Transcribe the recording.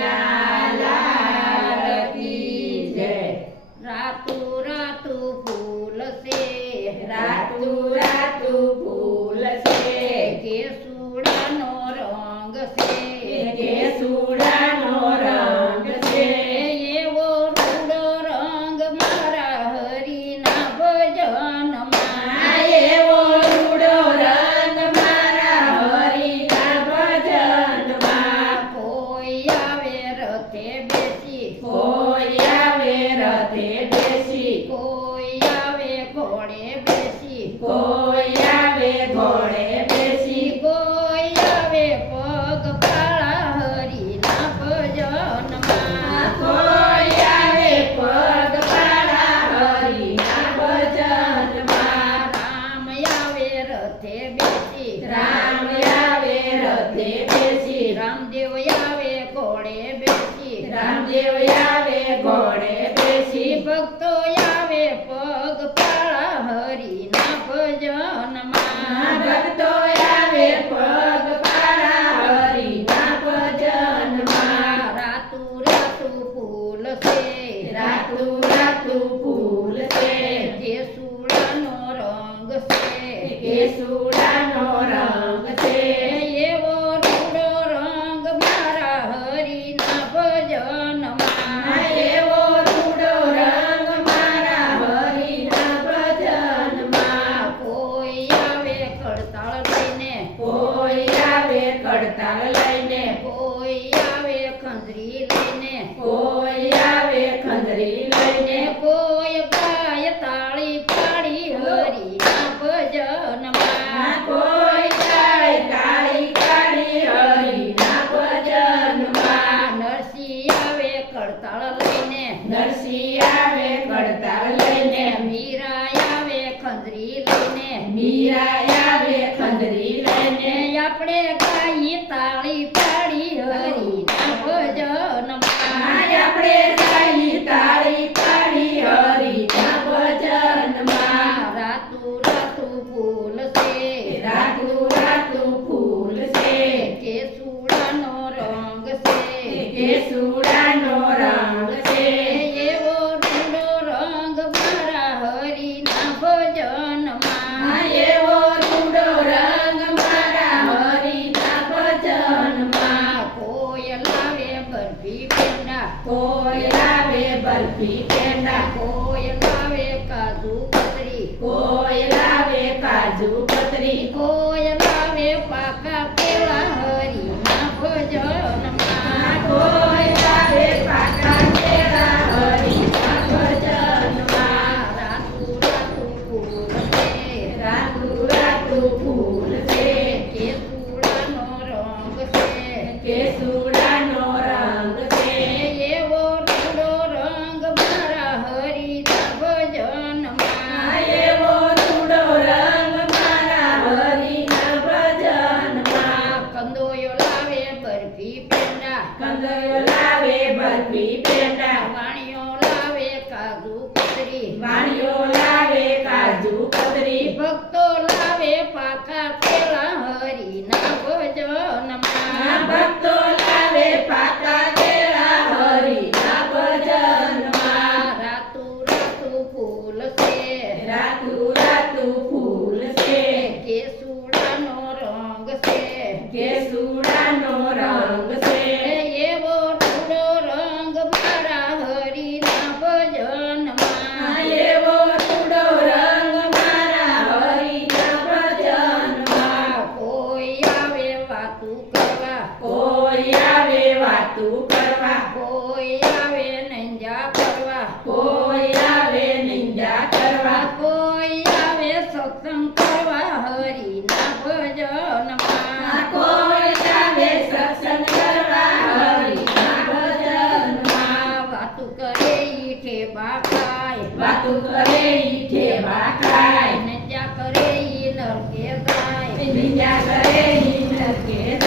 Yeah. રથે બેસી કોઈ આવે રથે બેસી. કોઈ આવે ઘોડે બેસી. કોઈ આવે ઘોડે બેસી. કોઈ આવે પગ પાળા હરિના ભજનમાં. કોઈ આવે પગ પાળા હરિના ભજનમાં. રામ આવે રથે બેસી. રામ રામદેવ આવે ઘોડે બેસી ભક્તો આવે પગ પાળા આવે પગ પાળા હરિના ભજનમાં. રાતુ રાતુ ફૂલ છે. રાતુ રાતુ ફૂલ છે. કેસુડાનો રંગ છે. કેસુ ઝાલ લઈને. કોઈ આવે ખંદરી લઈને. કોઈ આવે ખંદરી લઈને. કોઈ ગાય તાળી પાડી હરીના ભજનમાં કોઈ ગાય તાળી પાડી હરીના ભજનમાં નરસિંહ આવે કડતાળ લઈને. નરસિંહ આવે કડતાળ લઈને. મીરા આવે ખંદરી લઈને. Meera presa y. બરફી પેંડા. કોઈ લાવે બરફી પેંડા. કોઈ લાવે કાજુ પતરી કોઈ લાવે કાજુ કતરી. કોઈ me શકે કાંઈ બીજા કરે નહીં શકે